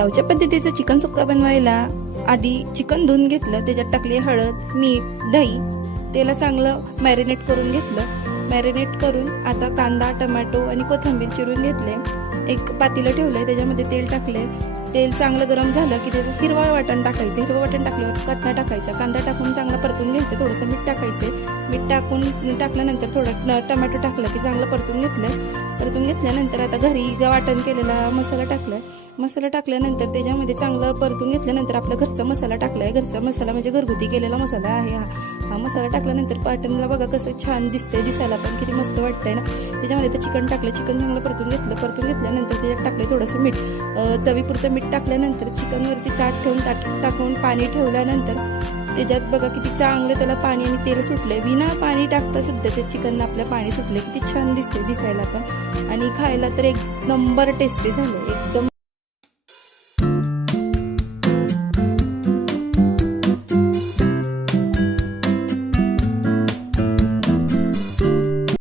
गावच्या पद्धतीचं चिकन सुक्का बनवायला आधी चिकन धुवून घेतलं, त्याच्यात टाकली हळद, मीठ, दही, त्याला चांगलं मॅरिनेट करून घेतलं। मॅरिनेट करून आता कांदा, टोमॅटो आणि कोथिंबीर चिरून घेतले। एक पातेलं ठेवलंय, त्याच्यामध्ये तेल टाकले। तेल चांगलं गरम झालं की त्याचं हिरवं वाटण टाकायचं। हिरवं वाटण टाकल्यावर कांदा टाकायचा। कांदा टाकून चांगला परतून घ्यायचं। थोडंसं मीठ टाकायचे। मीठ टाकल्यानंतर थोडं टोमॅटो टाकलं की चांगलं परतून घेतलं। परतून घेतल्यानंतर आता घरी वाटण केलेला मसाला टाकलाय। मसाला टाकल्यानंतर त्याच्यामध्ये चांगलं परतून घेतल्यानंतर आपला घरचा मसाला टाकलाय। घरचा मसाला म्हणजे घरगुती केलेला मसाला आहे हा मसाला टाकल्यानंतर पाटणला बघा कसं छान दिसतंय, दिसायला पण किती मस्त वाटतंय ना। त्याच्यामध्ये तर चिकन टाकलं। चिकन चांगलं परतून घेतलं। परतून घेतल्यानंतर त्याच्यात टाकलं थोडंसं मीठ, चवीपुरतं मीठ टाकल्यानंतर चिकनवरती टाकून पाणी ठेवल्यानंतर त्याच्यात बघा किती चांगलं त्याला पाणी आणि तेल सुटलंय। बिना पाणी टाकता सुद्धा ते चिकनला आपल्या पाणी सुटले, किती छान दिसते दिसायला पण, आणि खायला तर एक नंबर टेस्टी झालं एकदम।